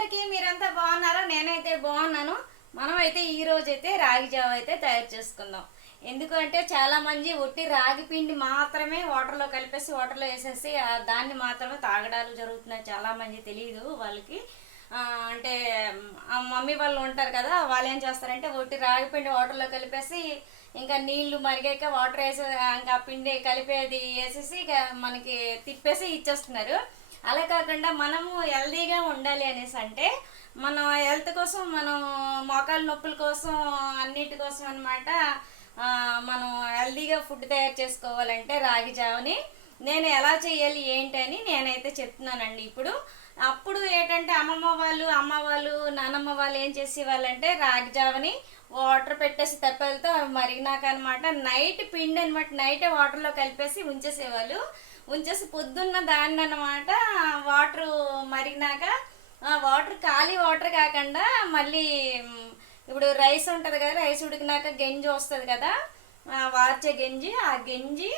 అందరికీ మీరంతా బాగున్నారా? నేనైతే బాగున్నాను. మనం అయితే ఈ రోజు అయితే రాగి జావ అయితే తయారు చేసుకుందాం. ఎందుకంటే చాలా మంది ఒట్టి రాగి పిండి మాత్రమే వాటర్లో కలిపేసి వాటర్లో వేసేసి దాన్ని మాత్రమే తాగడాలు జరుగుతున్నాయి. చాలా మంది తెలియదు వాళ్ళకి. అంటే మమ్మీ వాళ్ళు ఉంటారు కదా వాళ్ళు ఏం చేస్తారంటే ఒట్టి రాగి పిండి వాటర్లో కలిపేసి ఇంకా నీళ్ళు మరిగాక వాటర్ వేసి ఇంకా పిండి కలిపేది వేసేసి ఇక మనకి తిప్పేసి ఇచ్చేస్తున్నారు. అలా కాకుండా మనము హెల్దీగా ఉండాలి అనేసి అంటే మన హెల్త్ కోసం మనం మోకాలు నొప్పుల కోసం అన్నిటి కోసం అనమాట మనం హెల్దీగా ఫుడ్ తయారు చేసుకోవాలంటే రాగి జావని. నేను ఎలా చేయాలి ఏంటి అని నేనైతే చెప్తున్నానండి. ఇప్పుడు అప్పుడు ఏంటంటే అమ్మమ్మ వాళ్ళు అమ్మ వాళ్ళు నానమ్మ వాళ్ళు ఏం చేసేవాళ్ళంటే రాగి జావని వాటర్ పెట్టేసి తెప్పలతో మరిగినాక అనమాట నైట్ పిండి అనమాట నైట్ వాటర్లో కలిపేసి ఉంచేసేవాళ్ళు. ఉంచేసి పొద్దున్న దాన్ని అనమాట వాటర్ మరిగినాక వాటర్ ఖాళీ వాటర్ కాకుండా మళ్ళీ ఇప్పుడు రైస్ ఉంటుంది కదా రైస్ ఉడికినాక గంజి వస్తుంది కదా వార్చే గంజి ఆ గంజి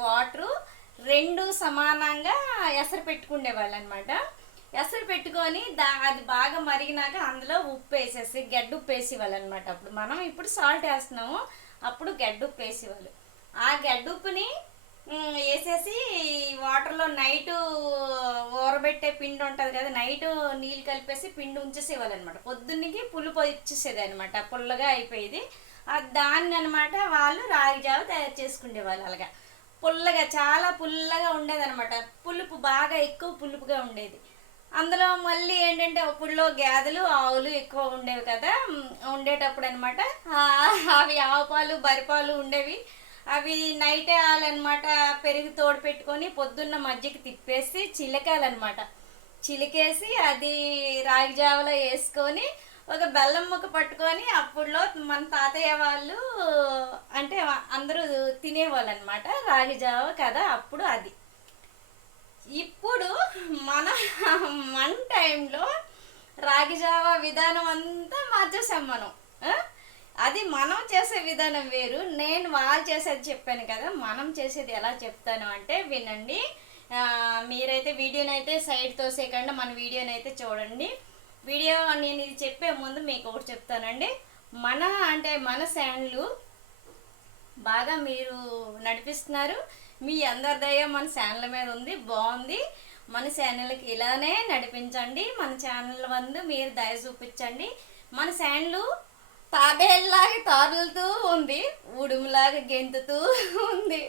వాటరు రెండు సమానంగా ఎసరు పెట్టుకునేవాళ్ళు అనమాట ఎసరు పెట్టుకొని దా అది బాగా మరిగినాక అందులో ఉప్పు వేసేసి గడ్డ ఉప్పు వేసేవాళ్ళు అనమాట అప్పుడు. మనం ఇప్పుడు సాల్ట్ వేస్తున్నాము అప్పుడు గడ్డ ఉప్పు వేసేవాళ్ళు. ఆ గడ్డ ఉప్పుని వేసేసి వాటర్లో నైట్ ఊరబెట్టే పిండి ఉంటుంది కదా నైట్ నీళ్ళు కలిపేసి పిండి ఉంచేసేవాళ్ళు అనమాట పొద్దున్నకి పులుపు ఇచ్చేసేది అనమాట పుల్లగా అయిపోయేది. ఆ దాన్ని అనమాట వాళ్ళు రాగి జావ తయారు చేసుకునేవాళ్ళు అలాగా. పుల్లగా చాలా పుల్లగా ఉండేది అనమాట పులుపు బాగా ఎక్కువ పులుపుగా ఉండేది. అందులో మళ్ళీ ఏంటంటే అప్పుడులో గేదెలు ఆవులు ఎక్కువ ఉండేవి కదా ఉండేటప్పుడు అనమాట అవి ఆవు పాలు బరిపాలు ఉండేవి. అవి నైట్ వేయాలన్నమాట పెరుగు తోడు పెట్టుకొని పొద్దున్న మజ్జిగ తిప్పేసి చిలకాలన్నమాట చిలికేసి అది రాగి జావలో వేసుకొని ఒక బెల్లం ముక్క పట్టుకొని అప్పుడులో మన తాతయ్య వాళ్ళు అంటే అందరూ తినేవాళ్ళు అనమాట రాగి జావ కదా అప్పుడు అది. ఇప్పుడు మన మన టైంలో రాగి జావ విధానం అంతా మార్చేసాం మనం అది మనం చేసే విధానం వేరు. నేను వాళ్ళు చేసేది చెప్పాను కదా మనం చేసేది ఎలా చెప్తాను అంటే వినండి. మీరైతే వీడియోని అయితే సైడ్ తోసేయకుండా మన వీడియోని అయితే చూడండి. వీడియో నేను ఇది చెప్పే ముందు మీకు ఒకటి చెప్తానండి. మన అంటే మన శాండ్లు బాగా మీరు నడిపిస్తున్నారు. మీ అందరి దయ మన ఛానల్ మీద ఉంది బాగుంది. మన ఛానల్కి ఇలానే నడిపించండి. మన ఛానల్ వందు మీరు దయ చూపించండి. మన ఛానల్ తాబేల్లాగా తారులుతూ ఉంది ఉడుములాగా గెంతుతూ ఉంది.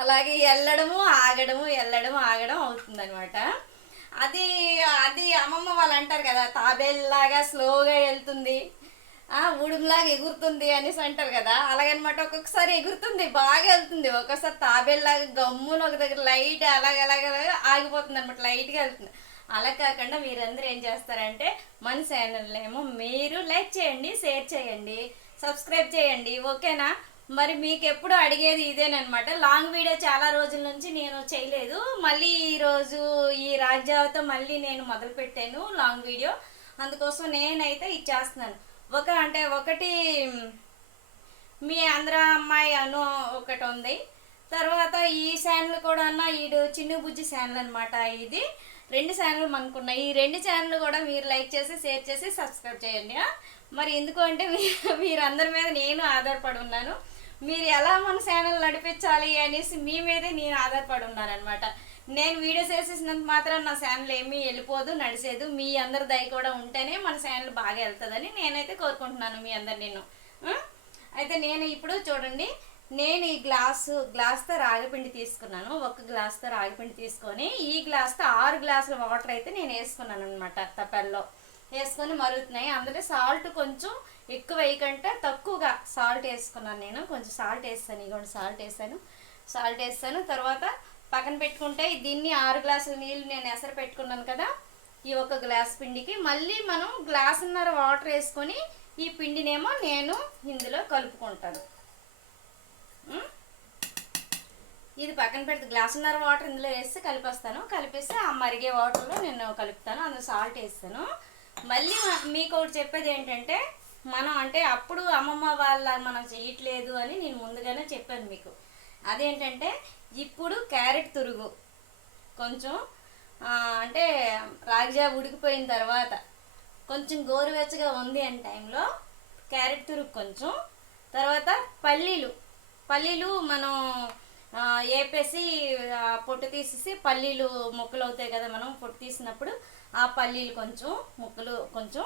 అలాగే వెళ్ళడము ఆగడము వెళ్ళడము ఆగడం అవుతుందనమాట అది అది అమ్మమ్మ వాళ్ళు అంటారు కదా తాబేల్లాగా స్లోగా వెళ్తుంది ఆ ఉడుములాగా ఎగురుతుంది అనేసి అంటారు కదా. అలాగనమాట ఒక్కొక్కసారి ఎగురుతుంది బాగా వెళ్తుంది. ఒక్కొక్కసారి తాబేల్లాగా గమ్మున ఒక దగ్గర లైట్ అలాగ అలాగ అలాగ ఆగిపోతుంది అనమాట లైట్గా వెళ్తుంది. అలా కాకుండా మీరందరూ ఏం చేస్తారంటే మన ఛానల్ ఏమో మీరు లైక్ చేయండి షేర్ చేయండి సబ్స్క్రైబ్ చేయండి ఓకేనా? మరి మీకు ఎప్పుడు అడిగేది ఇదేనమాట లాంగ్ వీడియో చాలా రోజుల నుంచి నేను చేయలేదు. మళ్ళీ ఈరోజు ఈ రాజ్యావతో మళ్ళీ నేను మొదలు పెట్టాను లాంగ్ వీడియో. అందుకోసం నేనైతే ఇచ్చేస్తున్నాను ఒక అంటే ఒకటి మీ ఆంధ్ర అమ్మాయి అను ఒకటి ఉంది. తర్వాత ఈ ఛానల్ కూడా అన్న ఈడు చిన్న బుజ్జి శానల్ అనమాట ఇది. రెండు ఛానల్ మనకున్నాయి. ఈ రెండు ఛానల్ కూడా మీరు లైక్ చేసి షేర్ చేసి సబ్స్క్రైబ్ చేయండి మరి ఎందుకు అంటే మీరందరి మీద నేను ఆధారపడి ఉన్నాను. మీరు ఎలా మన ఛానల్ నడిపించాలి అనేసి మీ మీదే నేను ఆధారపడి ఉన్నాను అనమాట నేను వీడియోస్ వేసేసినంత మాత్రం నా ఛానల్ ఏమీ వెళ్ళిపోదు నడిచేదు. మీ అందరి దయ కూడా ఉంటేనే మన ఛానల్ బాగా వెళ్తుందని నేనైతే కోరుకుంటున్నాను మీ అందరు నేను అయితే నేను ఇప్పుడు చూడండి నేను ఈ గ్లాసు గ్లాస్తో రాగిపిండి తీసుకున్నాను. ఒక గ్లాస్తో రాగిపిండి తీసుకొని ఈ గ్లాస్తో ఆరు గ్లాసుల వాటర్ అయితే నేను వేసుకున్నాను అనమాట తపెల్లో వేసుకొని మరుగుతున్నాయి. అందులో సాల్ట్ కొంచెం ఎక్కువ వేయకంటే తక్కువగా సాల్ట్ వేసుకున్నాను నేను. కొంచెం సాల్ట్ వేస్తాను ఇగోండి సాల్ట్ వేసాను. సాల్ట్ వేస్తాను. తర్వాత పక్కన పెట్టుకుంటే దీన్ని ఆరు గ్లాసుల నీళ్ళు నేను ఎసరు పెట్టుకున్నాను కదా ఈ ఒక గ్లాస్ పిండికి. మళ్ళీ మనం గ్లాసున్నర వాటర్ వేసుకొని ఈ పిండినేమో నేను ఇందులో కలుపుకుంటాను. ఇది పక్కన పెడితే గ్లాసున్నర వాటర్ ఇందులో వేసి కలిపేస్తాను. కలిపేసి ఆ మరిగే వాటర్లో నేను కలుపుతాను. అందులో సాల్ట్ వేస్తాను. మళ్ళీ మీకు ఒకటి చెప్పేది ఏంటంటే మనం అంటే అప్పుడు అమ్మమ్మ వాళ్ళ మనం చేయట్లేదు అని నేను ముందుగానే చెప్పాను మీకు. అదేంటంటే ఇప్పుడు క్యారెట్ తురుగు. కొంచెం అంటే రాగిజా ఉడికిపోయిన తర్వాత కొంచెం గోరువెచ్చగా ఉంది అనే టైంలో క్యారెట్ తురుగు కొంచెం. తర్వాత పల్లీలు. పల్లీలు మనం వేపేసి పొట్టు తీసేసి పల్లీలు ముక్కలు అవుతాయి కదా మనం పొట్టు తీసినప్పుడు ఆ పల్లీలు కొంచెం ముక్కలు కొంచెం.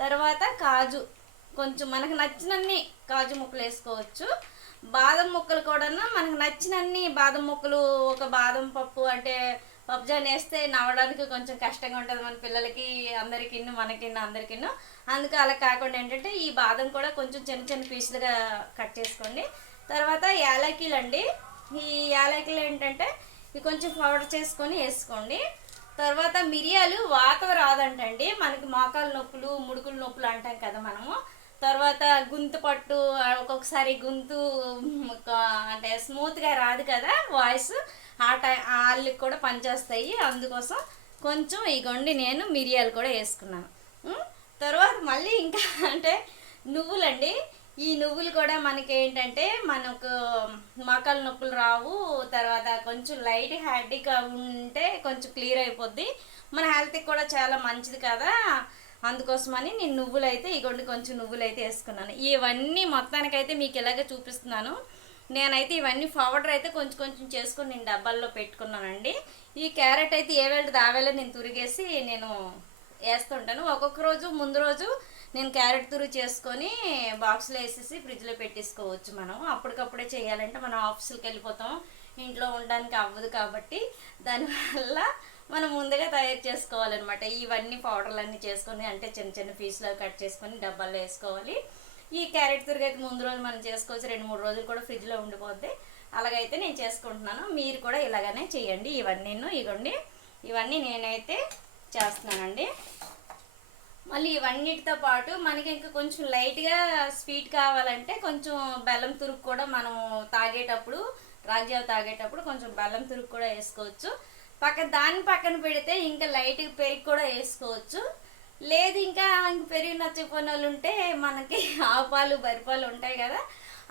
తర్వాత కాజు కొంచెం మనకు నచ్చినన్ని కాజు ముక్కలు వేసుకోవచ్చు. బాదం ముక్కలు కూడా మనకు నచ్చినన్ని బాదం ముక్కలు ఒక బాదం పప్పు అంటే పప్పుజాన్ వేస్తే నవ్వడానికి కొంచెం కష్టంగా ఉంటుంది మన పిల్లలకి అందరికీ మనకి అందరికీ అందుకు అలా కాకుండా ఏంటంటే ఈ బాదం కూడా కొంచెం చిన్న చిన్న పీసులుగా కట్ చేసుకోండి. తర్వాత యాలకీలు అండి ఈ యాలకీలు ఏంటంటే ఇవి కొంచెం పౌడర్ చేసుకొని వేసుకోండి. తర్వాత మిరియాలు వాత రాదంటండి. మనకి మోకాలు నొప్పులు ముడుకులు నొప్పులు అంటాం కదా మనము. తర్వాత గొంతు పట్టు ఒక్కొక్కసారి గొంతు అంటే స్మూత్గా రాదు కదా వాయిస్. ఆ టై వాళ్ళకి కూడా పనిచేస్తాయి. అందుకోసం కొంచెం ఇగోండి నేను మిరియాలు కూడా వేసుకున్నాను. తర్వాత మళ్ళీ ఇంకా అంటే నువ్వులండి. ఈ నువ్వులు కూడా మనకి ఏంటంటే మనకు మోకాలు నొప్పులు రావు తర్వాత కొంచెం లైట్ హ్యాడీగా ఉంటే కొంచెం క్లియర్ అయిపోద్ది. మన హెల్త్కి కూడా చాలా మంచిది కదా. అందుకోసమని నేను నువ్వులు అయితే ఇగోండి కొంచెం నువ్వులు అయితే వేసుకున్నాను. ఇవన్నీ మొత్తానికైతే మీకు ఇలాగే చూపిస్తున్నాను. నేనైతే ఇవన్నీ పౌడర్ అయితే కొంచెం కొంచెం చేసుకుని నేను డబ్బాల్లో పెట్టుకున్నానండి. ఈ క్యారెట్ అయితే ఏ వేళ దావేళ నేను తురిగేసి నేను వేస్తుంటాను. ఒక్కొక్క రోజు ముందు రోజు నేను క్యారెట్ తురు చేసుకొని బాక్స్లో వేసేసి ఫ్రిడ్జ్లో పెట్టేసుకోవచ్చు మనం. అప్పటికప్పుడే చేయాలంటే మనం ఆఫీసులకు వెళ్ళిపోతాం. ఇంట్లో ఉండడానికి అవ్వదు కాబట్టి దానివల్ల మనం ముందుగా తయారు చేసుకోవాలన్నమాట. ఇవన్నీ పౌడర్లు అన్నీ చేసుకొని అంటే చిన్న చిన్న పీసులో కట్ చేసుకొని డబ్బాల్లో వేసుకోవాలి. ఈ క్యారెట్ తురుగు అయితే ముందు రోజు మనం చేసుకోవచ్చు. రెండు మూడు రోజులు కూడా ఫ్రిడ్జ్లో ఉండిపోద్ది. అలాగైతే నేను చేసుకుంటున్నాను. మీరు కూడా ఇలాగనే చేయండి. ఇవన్నీ ఇగోండి. ఇవన్నీ నేనైతే చేస్తున్నానండి. మళ్ళీ ఇవన్నిటితో పాటు మనకి ఇంకా కొంచెం లైట్గా స్వీట్ కావాలంటే కొంచెం బెల్లం తురుగు కూడా మనం తాగేటప్పుడు రాగ్జావ తాగేటప్పుడు కొంచెం బెల్లం తురుగు కూడా వేసుకోవచ్చు. పక్క దాన్ని పక్కన పెడితే ఇంకా లైట్గా పెరుగు కూడా వేసుకోవచ్చు. లేదు ఇంకా ఇంక పెరుగు నచ్చకపోయిన వాళ్ళు ఉంటే మనకి ఆవు పాలు బరిపాలు ఉంటాయి కదా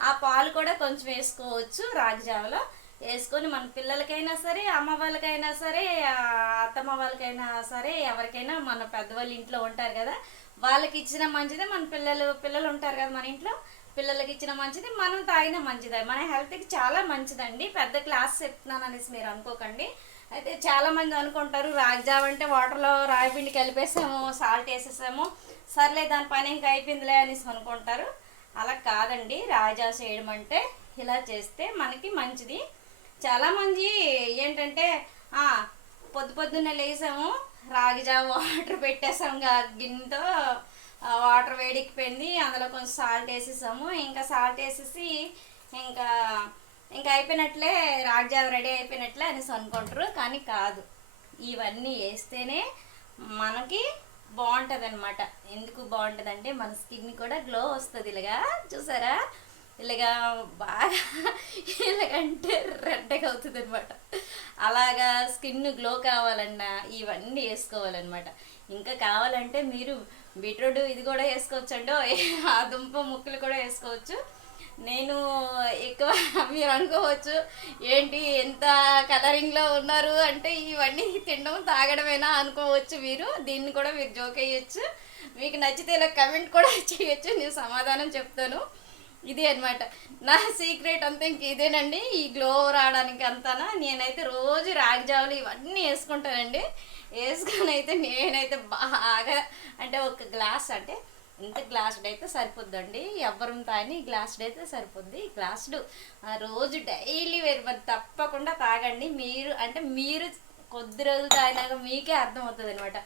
ఆ పాలు కూడా కొంచెం వేసుకోవచ్చు రాగిజావలో వేసుకొని మన పిల్లలకైనా సరే అమ్మ వాళ్ళకైనా సరే అత్తమ్మ వాళ్ళకైనా సరే ఎవరికైనా మన పెద్దవాళ్ళు ఇంట్లో ఉంటారు కదా వాళ్ళకి ఇచ్చిన మంచిదే మన పిల్లలు పిల్లలు ఉంటారు కదా మన ఇంట్లో పిల్లలకి ఇచ్చిన మంచిది మనం తాగిన మంచిదే. మన హెల్త్కి చాలా మంచిదండి. పెద్ద క్లాస్ చెప్తున్నాను అనేసి మీరు అనుకోకండి. అయితే చాలా మంది అనుకుంటారు రాగిజావ అంటే వాటర్లో రాగి పిండి కలిపేసాము సాల్ట్ వేసేసాము సర్లే దాని పని ఇంకా అయిపోయిందిలే అనేసి అనుకుంటారు. అలా కాదండి. రాజా చేయడం అంటే ఇలా చేస్తే మనకి మంచిది. చాలా మంది ఏంటంటే ఆ, పొద్దు పొద్దున్నే లేసాము రాగిజావ వాటర్ పెట్టేసాము గిన్నెతో వాటర్ వేడెక్కిపోయింది అందులో కొంచెం సాల్ట్ వేసేసాము ఇంకా సాల్ట్ వేసేసి ఇంకా ఇంకా అయిపోయినట్లే రాగి జావ రెడీ అయిపోయినట్లే అనేసి అనుకుంటారు కానీ కాదు. ఇవన్నీ వేస్తేనే మనకి బాగుంటుంది అనమాట ఎందుకు బాగుంటుంది అంటే మన స్కిన్ కూడా గ్లో వస్తుంది ఇలాగా చూసారా? ఇలాగా బాగా ఇలాగంటే రెడ్డగా అవుతుంది అనమాట అలాగా స్కిన్ గ్లో కావాలన్నా ఇవన్నీ వేసుకోవాలన్నమాట. ఇంకా కావాలంటే మీరు బీట్రూట్ ఇది కూడా వేసుకోవచ్చండి ఆ దుంప ముక్కలు కూడా వేసుకోవచ్చు. నేను ఎక్కువ మీరు అనుకోవచ్చు ఏంటి ఎంత కలరింగ్లో ఉన్నారు అంటే ఇవన్నీ తినడం తాగడమేనా అనుకోవచ్చు మీరు. దీన్ని కూడా మీరు జోక్ వేయచ్చు. మీకు నచ్చితే ఇలా కమెంట్ కూడా చేయొచ్చు. నేను సమాధానం చెప్తాను. ఇది అన్నమాట. నా సీక్రెట్ అంతా ఇంక ఇదేనండి. ఈ గ్లో రావడానికి అంతానా? నేనైతే రోజు రాగి జావలు ఇవన్నీ వేసుకుంటానండి. వేసుకొని అయితే నేనైతే బాగా అంటే ఒక గ్లాస్ అంటే ఇంత గ్లాసుడ్ అయితే సరిపోద్దండి. ఎవ్వరం తాని గ్లాసుడ్ అయితే సరిపోద్ది. గ్లాసుడు ఆ రోజు డైలీ వేరు తప్పకుండా తాగండి. మీరు అంటే మీరు కొద్ది రోజులు తాగినాక మీకే అర్థమవుతుంది అనమాట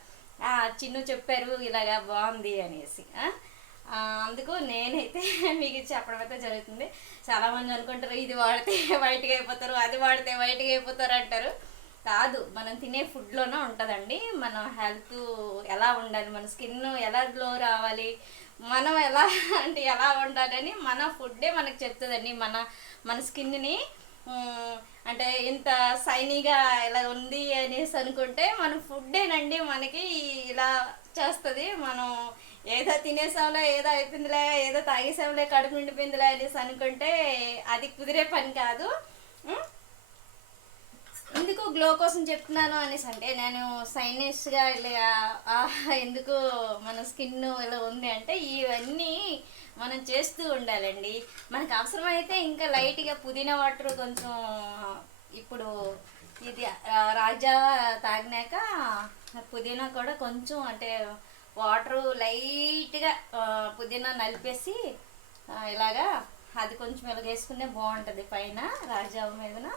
చిన్ను చెప్పారు ఇలాగా బాగుంది అనేసి. అందుకు నేనైతే మీకు చెప్పడం అయితే జరుగుతుంది. చాలామంది అనుకుంటారు ఇది వాడితే వైట్గా అయిపోతారు అది వాడితే వైట్గా అయిపోతారు అంటారు. కాదు మనం తినే ఫుడ్లోనే ఉంటుందండి. మన హెల్త్ ఎలా ఉండాలి మన స్కిన్ ఎలా గ్లో రావాలి మనం ఎలా అంటే ఎలా ఉండాలని మన ఫుడ్డే మనకు చెప్తుందండి. మన మన స్కిన్ని అంటే ఇంత సైనీగా ఇలా ఉంది అనేసి అనుకుంటే మన ఫుడ్డేనండి మనకి ఇలా చేస్తుంది మనం ఏదో తినేసాంలే ఏదో అయిపోయిందిలే ఏదో తాగేసాంలే కడుపు నిండిపోయిందిలే అనేసి అనుకుంటే అది కుదిరే పని కాదు. ఎందుకు గ్లో కోసం చెప్తున్నాను అనేసి అంటే నేను సైనస్గా ఇలా ఎందుకు మన స్కిన్ ఇలా ఉంది అంటే ఇవన్నీ మనం చేస్తూ ఉండాలండి. మనకు అవసరమైతే ఇంకా లైట్గా పుదీనా వాటర్ కొంచెం ఇప్పుడు ఇది రాజా తాగినాక పుదీనా కూడా కొంచెం అంటే వాటర్ లైట్గా పుదీనా నలిపేసి ఇలాగా అది కొంచెం వెలగేసుకునే బాగుంటుంది పైన రాజావ మీదన.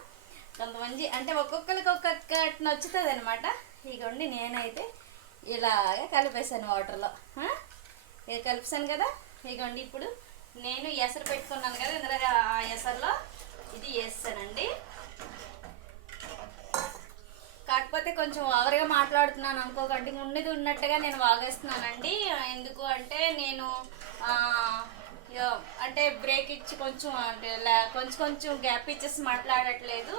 కొంతమంది అంటే ఒక్కొక్కరికి ఒక్కొక్క నచ్చుతుంది అనమాట ఇగోండి నేనైతే ఇలాగే కలిపేసాను వాటర్లో. ఇది కలిపేశాను కదా? ఇగోండి ఇప్పుడు నేను ఎసరు పెట్టుకున్నాను కదా ఇందులో ఆ ఎసరులో ఇది వేస్తానండి. కాకపోతే కొంచెం ఓవర్గా మాట్లాడుతున్నాను అనుకోకండి ఉన్నది ఉన్నట్టుగా నేను వాగేస్తున్నానండి. ఎందుకు అంటే నేను అంటే బ్రేక్ ఇచ్చి కొంచెం అంటే కొంచెం కొంచెం గ్యాప్ ఇచ్చేసి మాట్లాడట్లేదు.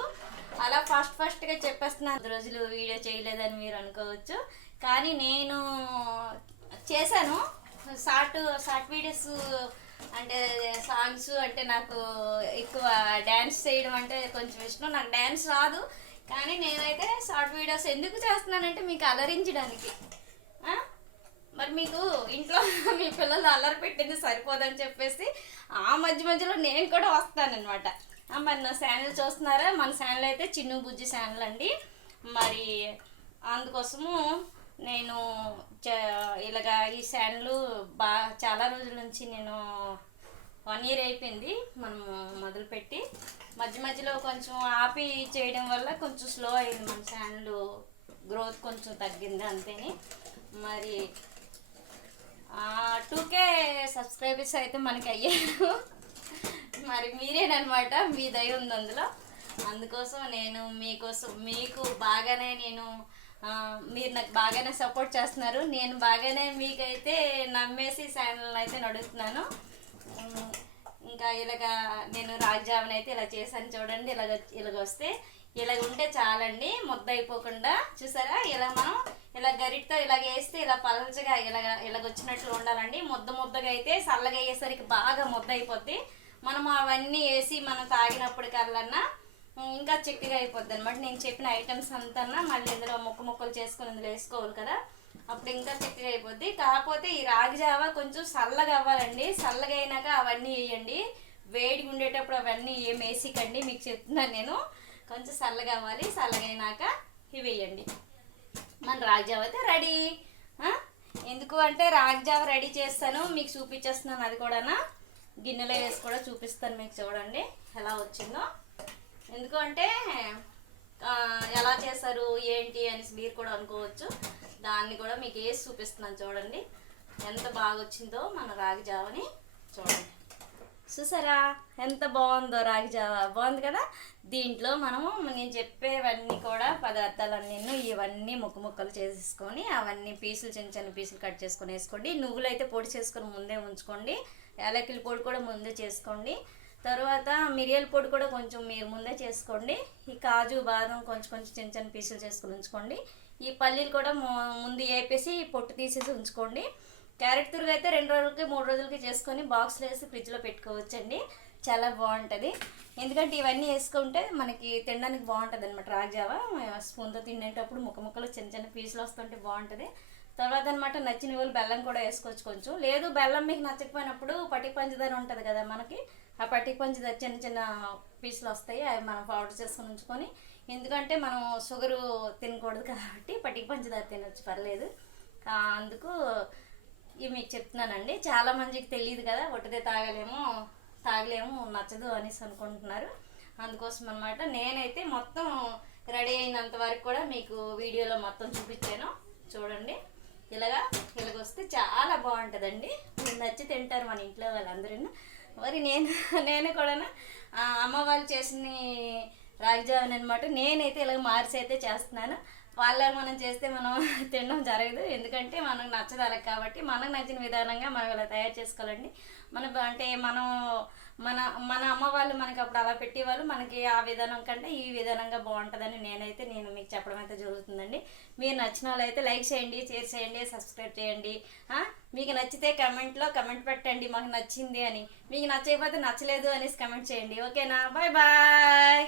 అలా ఫాస్ట్ ఫాస్ట్గా చెప్పేస్తున్నాను. రోజులు వీడియో చేయలేదని మీరు అనుకోవచ్చు. కానీ నేను చేశాను. షార్ట్ షార్ట్ వీడియోస్ అంటే సాంగ్స్ అంటే నాకు ఎక్కువ డ్యాన్స్ చేయడం అంటే కొంచెం ఇష్టం. నాకు డ్యాన్స్ రాదు. కానీ నేనైతే షార్ట్ వీడియోస్ ఎందుకు చేస్తున్నానంటే మీకు అలరించడానికి. మరి మీకు ఇంట్లో మీ పిల్లలు అల్లరి పెట్టింది సరిపోదని చెప్పేసి ఆ మధ్య మధ్యలో నేను కూడా వస్తానన్నమాట. మరి నా ఛానల్ చూస్తున్నారా? మన ఛానల్ అయితే చిన్ను బుజ్జి ఛానల్ అండి. మరి అందుకోసము నేను చ- ఇలాగా ఈ ఛానల్ బా చాలా రోజుల నుంచి నేను వన్ ఇయర్ అయిపోయింది. మనం మొదలుపెట్టి. మధ్య మధ్యలో కొంచెం ఆపి చేయడం వల్ల కొంచెం స్లో అయింది మన ఛానల్ గ్రోత్ కొంచెం తగ్గింది అంతేని. మరి టూకే సబ్స్క్రైబర్స్ అయితే మనకి అయ్యారు. మరి మీరేనమాట మీ దయ ఉంది అందులో. అందుకోసం నేను మీకోసం మీకు బాగానే నేను మీరు నాకు బాగానే సపోర్ట్ చేస్తున్నారు. నేను బాగానే మీకైతే నమ్మేసి ఛానల్ అయితే నడుస్తున్నాను ఇంకా ఇలాగా నేను రాజ్యావని అయితే ఇలా చేశాను చూడండి ఇలాగ ఇలాగ వస్తే ఇలాగ ఉంటే చాలండి ముద్ద అయిపోకుండా చూసారా? ఇలా మనం ఇలా గరిటతో ఇలాగ వేస్తే ఇలా పలచగా ఇలాగ ఇలాగ వచ్చినట్లు ఉండాలండి. ముద్ద ముద్దగా అయితే చల్లగా అయ్యేసరికి బాగా ముద్ద అయిపోద్ది మనం అవన్నీ వేసి మనం తాగినప్పుడు కల్లన్నా ఇంకా చిక్కగా అయిపోద్ది అనమాట నేను చెప్పిన ఐటమ్స్ అంతా మళ్ళీ ఇందులో ముక్క ముక్కలు చేసుకుని ఇందులో వేసుకోవాలి కదా. అప్పుడు ఇంకా చిక్కగా అయిపోద్ది. కాకపోతే ఈ రాగి జావా కొంచెం చల్లగా అవ్వాలండి. చల్లగా అయినాక అవన్నీ వేయండి. వేడిగా ఉండేటప్పుడు అవన్నీ ఏం వేసికండి మీకు చెప్తున్నాను నేను. కొంచెం చల్లగా అవ్వాలి. చల్లగా అయినాక ఇవి వేయండి. మన రాగి జావ అయితే రెడీ. ఎందుకు అంటే రాగి జావ రెడీ చేస్తాను. మీకు చూపించేస్తున్నాను అది కూడా గిన్నెలో వేసి కూడా చూపిస్తాను మీకు చూడండి ఎలా వచ్చిందో. ఎందుకు అంటే ఎలా చేశారు ఏంటి అనేసి మీరు కూడా అనుకోవచ్చు. దాన్ని కూడా మీకు వేసి చూపిస్తున్నాను చూడండి. ఎంత బాగా వచ్చిందో మన రాగి జావని చూడండి. చూసారా? ఎంత బాగుందో రాగి జావ. బాగుంది కదా? దీంట్లో మనము నేను చెప్పేవన్నీ కూడా పదార్థాలన్నీ ఇవన్నీ ముక్క ముక్కలు చేసేసుకొని అవన్నీ పీసులు చిన్న చిన్న పీసులు కట్ చేసుకొని వేసుకోండి. నువ్వులు అయితే పొడి చేసుకొని ముందే ఉంచుకోండి. యాలకుల పొడి కూడా ముందే చేసుకోండి. తర్వాత మిరియాల పొడి కూడా కొంచెం మీరు ముందే చేసుకోండి. ఈ కాజు బాదం కొంచెం కొంచెం చిన్న చిన్న పీసులు చేసుకొని ఉంచుకోండి. ఈ పల్లీలు కూడా ముందు వేపేసి పొట్టు తీసేసి ఉంచుకోండి. క్యారెట్ తురుగు అయితే రెండు రోజులకి మూడు రోజులకి చేసుకొని బాక్స్లో వేసి ఫ్రిడ్జ్లో పెట్టుకోవచ్చండి. చాలా బాగుంటుంది. ఎందుకంటే ఇవన్నీ వేసుకుంటే మనకి తినడానికి బాగుంటుంది అనమాట రాజావా స్పూన్తో తినేటప్పుడు ముక్క ముక్కలు చిన్న చిన్న పీసులు వస్తుంటే బాగుంటుంది. తర్వాత అనమాట నచ్చిన వాళ్ళు బెల్లం కూడా వేసుకోవచ్చు కొంచెం. లేదు బెల్లం మీకు నచ్చకపోయినప్పుడు పటి పంచదార ఉంటుంది కదా మనకి. ఆ పట్టికి కొంచెం చిన్న చిన్న పీసులు వస్తాయి. అవి మనం పౌడర్ చేసుకొని ఉంచుకొని ఎందుకంటే మనం షుగరు తినకూడదు కాబట్టి పట్టికి పంచదార తినొచ్చు పర్లేదు. అందుకు ఇవి మీకు చెప్తున్నానండి. చాలా మందికి తెలియదు కదా ఒట్టిదే తాగలేము తాగలేము నచ్చదు అనేసి అనుకుంటున్నారు. అందుకోసం అనమాట నేనైతే మొత్తం రెడీ అయినంత వరకు కూడా మీకు వీడియోలో మొత్తం చూపించాను. చూడండి. ఇలాగా ఇలాగొస్తే చాలా బాగుంటుందండి. మీరు నచ్చి తింటారు మన ఇంట్లో వాళ్ళందరూ. మరి నేను నేను కూడా అమ్మ వాళ్ళు చేసిన రాగి అనమాట నేనైతే ఇలాగ మార్చి అయితే చేస్తున్నాను. వాళ్ళ మనం చేస్తే మనం తినడం జరగదు. ఎందుకంటే మనకు నచ్చదు అలా కాబట్టి మనకు నచ్చిన విధానంగా మనం ఇలా తయారు చేసుకోవాలండి. మన అంటే మనం మన మన అమ్మ వాళ్ళు మనకి అప్పుడు అలా పెట్టేవాళ్ళు. మనకి ఆ విధానం కంటే ఈ విధానంగా బాగుంటుందని నేనైతే నేను మీకు చెప్పడం అయితే జరుగుతుందండి. మీరు నచ్చిన వాళ్ళు అయితే లైక్ చేయండి షేర్ చేయండి సబ్స్క్రైబ్ చేయండి. మీకు నచ్చితే కమెంట్లో కమెంట్ పెట్టండి మాకు నచ్చింది అని. మీకు నచ్చకపోతే నచ్చలేదు అనేసి కమెంట్ చేయండి. ఓకేనా? Bye bye